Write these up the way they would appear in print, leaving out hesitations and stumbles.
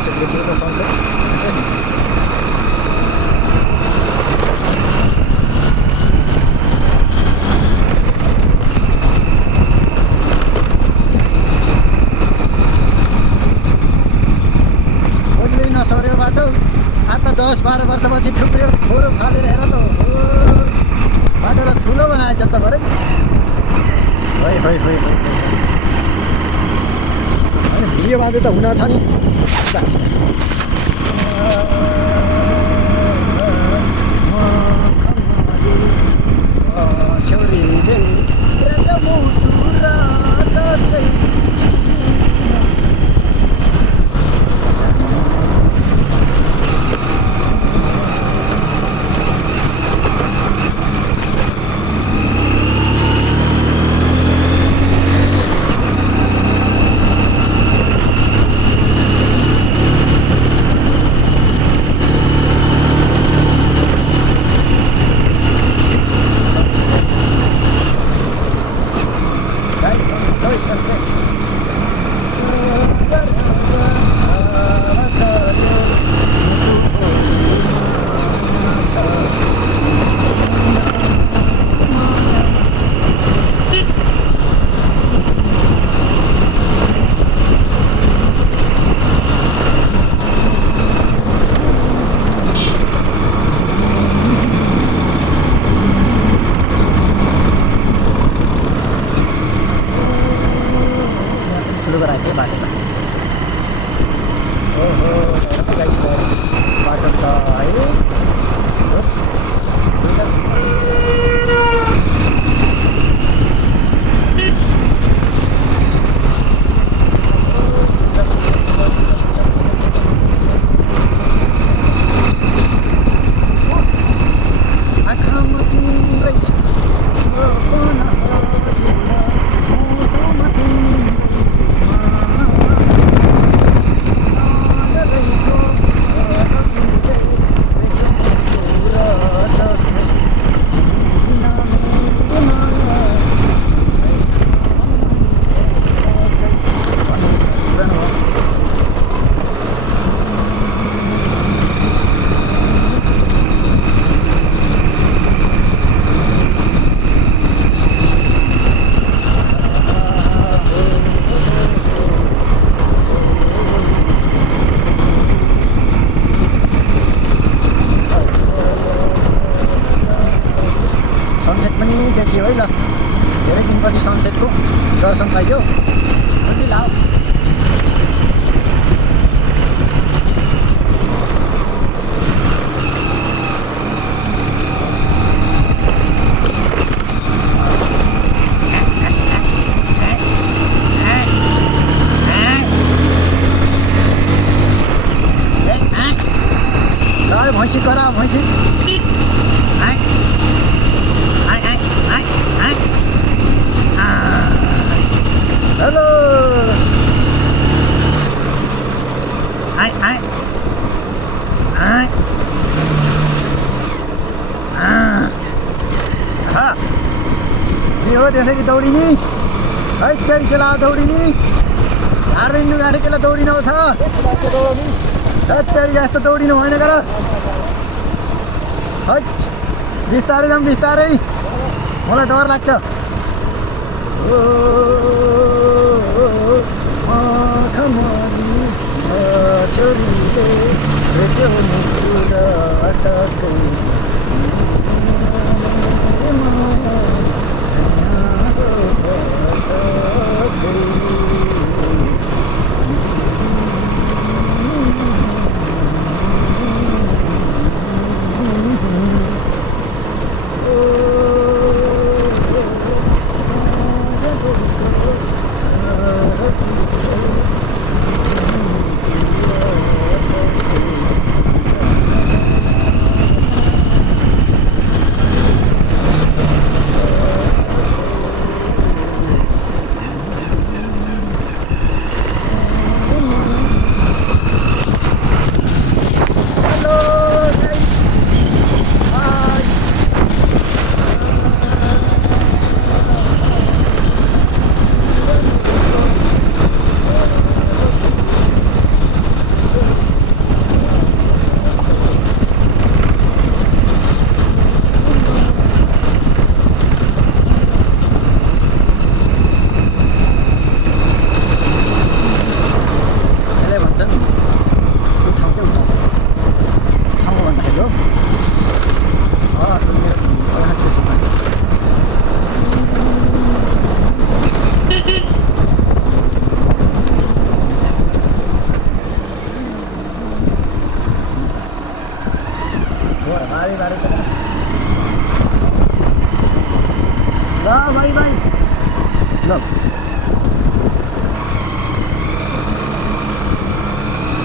Sunset लेखेको त sunset विशेष हुन्छ। कहिले नसर्यो बाटो 8-10-12 वर्षपछि थुप्रियो खोरो फालेर हेर त बाटो त ठुलो बनाएछ त भरे अनि भिडियो बाँधे त हुन छ नि छोरीले देखियो है ल धेरै दिनपछि सनसेटको दर्शन पाइयो खुसी लाग्यो। भैँसी करा भैँसी हेलो के हो त्यसरी दौडिने है तेरी केला दौडिने हार्दैन गाडी केला दौडिनु आउँछ तेरी जस्तो दौडिनु भएन गर है बिस्तारै जाऊँ बिस्तारै मलाई डर लाग्छ। छोरीले भेट्यौँ कुरा अटकै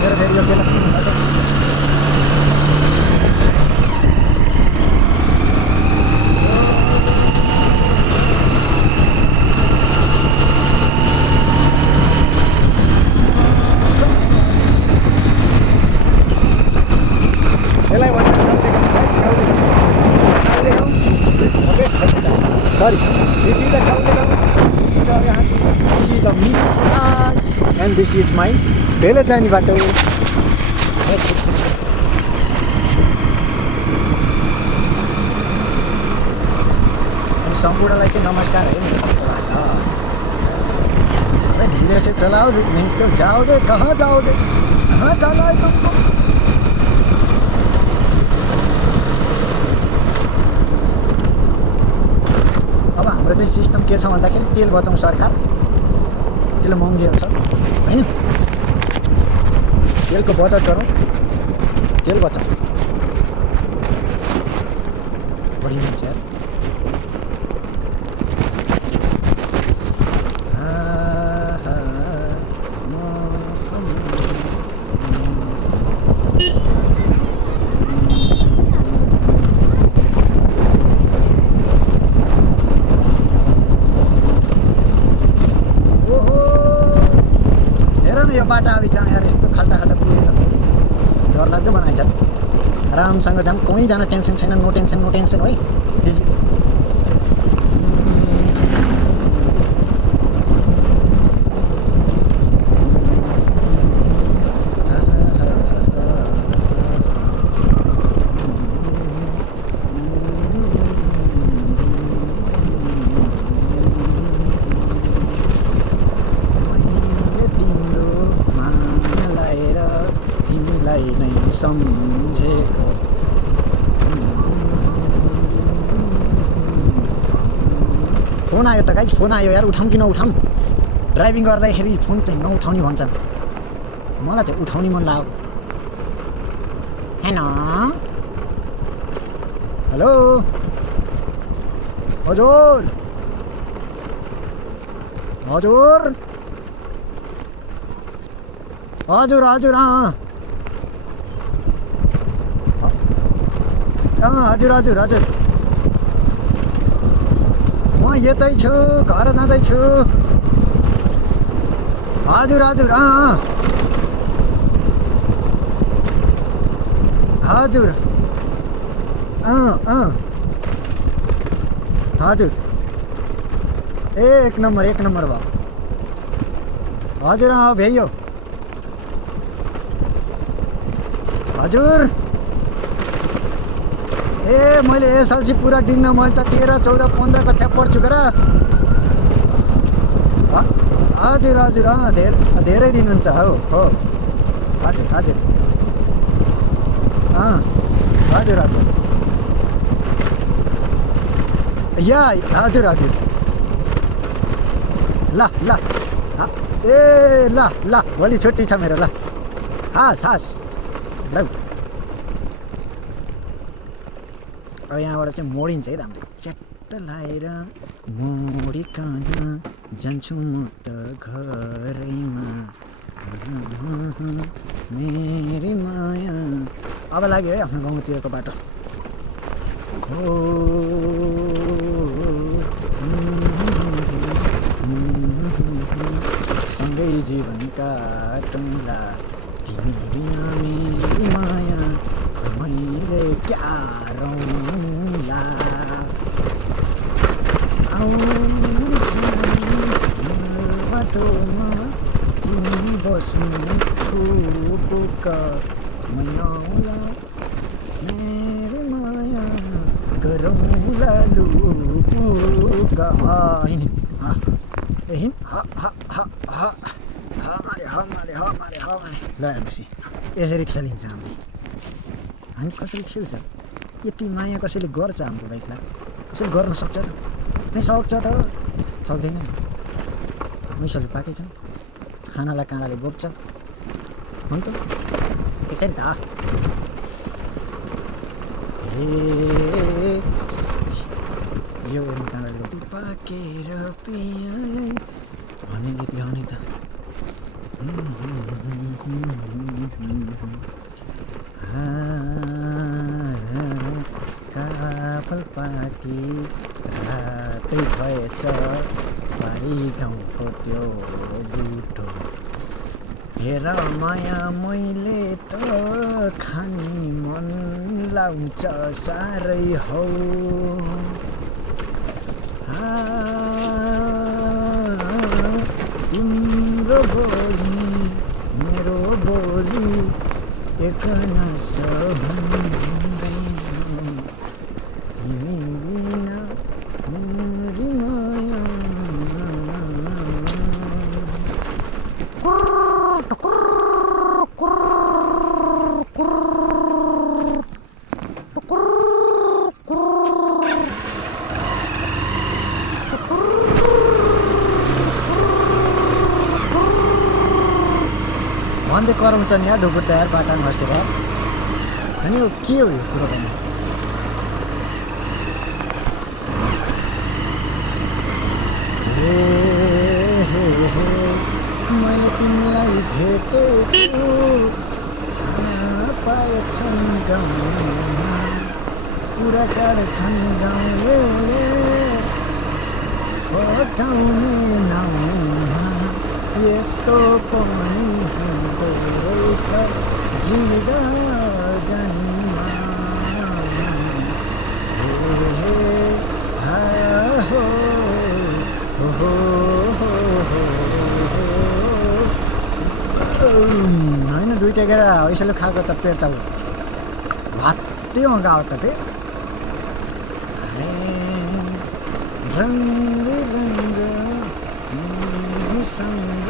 मेरो फेरि यो बेला यसलाई भन्छ sorry, this is the this is the meat and this is my बेला जाने बाटो अनि सम्पूर्णलाई चाहिँ नमस्कार है धीरे से चलाओ नहीं तो जाओगे कहाँ जाओगे कहाँ जाना है तुमको अब हाम्रो चाहिँ सिस्टम के छ भन्दाखेरि तेल बचाउँ सरकार त्यसले महँगिहाल्छ हैन तेलको बचत गरौँ तेल बचाउँ बढी हुन्छ यार यो बाटो अब जाँ यार यस्तो खाल्टा खाल्टा पुगेर डरलाग्दो बनाएछ आरामसँग जाऊँ कहीँ जान टेन्सन छैन नो टेन्सन है नै सम्झेको फोन आयो त गाइस फोन आयो यार उठाउँ कि नउठाउँ ड्राइभिङ गर्दाखेरि फोन चाहिँ नउठाउने भन्छन् मलाई चाहिँ उठाउने मन लाग्यो हैन हेलो हजुर हजुर हजुर हजुर हजुर हजुर हजुर म यतै छु घर जाँदैछु हजुर हजुर हजुर हजुर एक नम्बर भयो हजुर भ्याइयो हजुर ए मैले एसएलसी पुरा दिन्न मैले त 13, 14, 15 कक्षा पढ्छु र हजुर हजुर धेरै दिनुहुन्छ हो हजुर हजुर हजुर हजुर या हजुर हजुर ल ल ए ल ल भोलि छुट्टी छ मेरो ल हस् ल अब यहाँबाट चाहिँ मोडिन्छ है राम्रो च्याट्ट लाएर मोडिकन जान्छु म त घरैमा मेरी माया अब लाग्यो है आफ्नो गाउँतिरको बाटो हो सँगै जीवन काटौँला तिमी बिना मेरी माया मैले क्या रौँला बाटोमा तिमी बस्नु ठुका मैला मेरो माया गरौँला लुपुका हिँड ल हेर्नुहोस् यसरी खेलिन्छ हामी कसरी खेल्छ यति माया कसैले गर्छ हाम्रो बाइकलाई कसैले गर्न सक्छ त नै सक्छ त सक्दैन मैसोले पाकै छन् खानालाई काँडाले गोप्छ हुन्छ एकछिन त यो ओरिङ काण्डले पाकेर पियाले भन्ने गीत गाउने त काफल पाकी रातै भएछ बारी गाउँको त्यो बुटो हेर माया मैले त खानी मन लाउँछ साह्रै हौ तिम्रो बोली मेरो बोली एक नस हुँदैन तिमी बिना मेरी माया भन्दै कराउँछ नि यहाँ ढुकुर तयार बाटामा बसेर अनि यो के हो यो कुरो भन्नु मैले तिमीलाई भेटेको थाहा पाएछन् गाउँमा पुरा काट्छन् गाउँले फकाउने नाउँमा यस्तो पनि हुँदो रहेछ जिन्दगानीमा होइन दुइटा केटा ऐसले खाएको त पेट त भात्तै गाउँ त पे रङ्ग रङ्ग सँग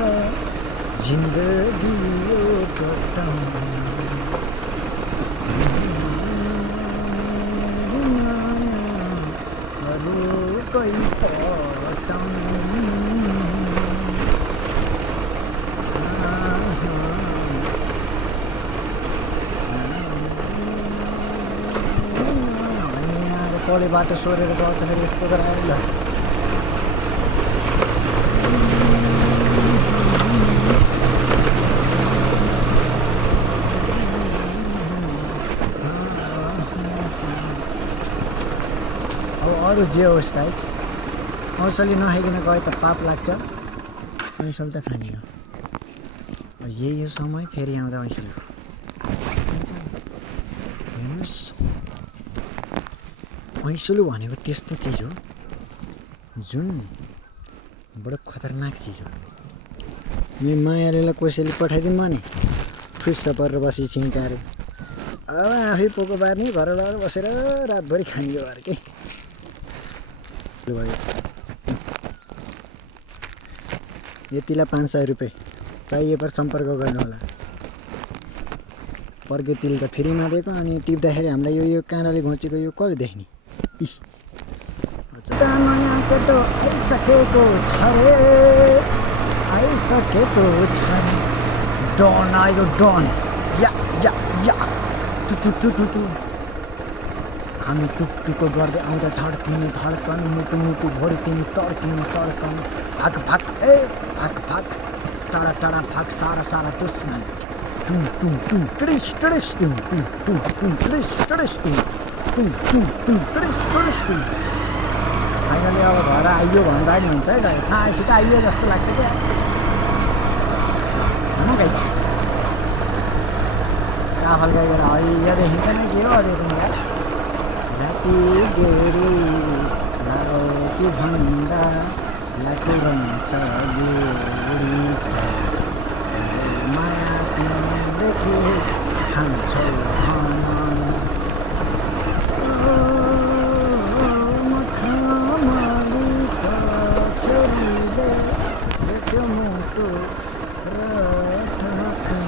जिन्दगी यो कटाउन अरू कै कले बाटो सोरेर गउँदाखेरि यस्तो गराएर ल अरू जे होस् गाइज औषली नखाइकन गए त पाप लाग्छ ऐसल त खाने हो यही हो समय फेरि आउँदा ऐसलको हेर्नुहोस् ऐसलु भनेको त्यस्तो चिज हो जुन बडो खतरनाक चिज हो मेरो मायाले कसैले पठाइदिउँ भने फुस्स परेर बसी छिङ्काएर अब आफै पोको पार्ने घर लगाएर बसेर रातभरि खानियो अरे के भयो यतिलाई 500 रुपियाँ चाहिएपर सम्पर्क गर्नुहोला पर्के तिल त फ्रीमा दिएको अनि टिप्दाखेरि हामीलाई यो काँडाले घोचेको यो कसले देख्ने नयाँ केटो आइसकेको छ रे डन आयो डन या या या टुटु हामी टुकटुको गर्दै आउँदा झड्किने धड्कन मुटु मुटु भरि तिमी तड्किने चड्कन भाग भाग ए भाग भाग टाढा टाढा भाग सारा सारा दुश्मन टुङ टुङ टुङ टडिस टडिस टुङ टुङ टुङ टुङ टडिस टडिस टुङ टुङ टुङ टुङ टडिस टडिस टुङ फाइनली अब घर आइयो भन्दा नि हुन्छ है गाई आएपछि त आइयो जस्तो लाग्छ क्या होइन गाई काफल गाईबाट हरियो देखिन्छ नि के हो अरे पनि यार राति गेडी लाओ कि भन्दा लाटो भन्छ गेडी माया तिमीदेखि खान्छौ मखामली पछरीले भेट्यो मुटु र ढाकै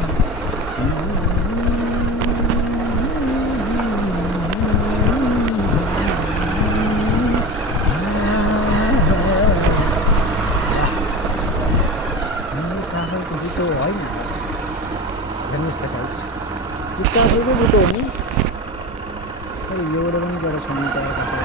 होइन हेर्नुहोस् त गाइज यो काफलकै बुटो हो नि एउटा पनि गएर सुन्नु पर्यो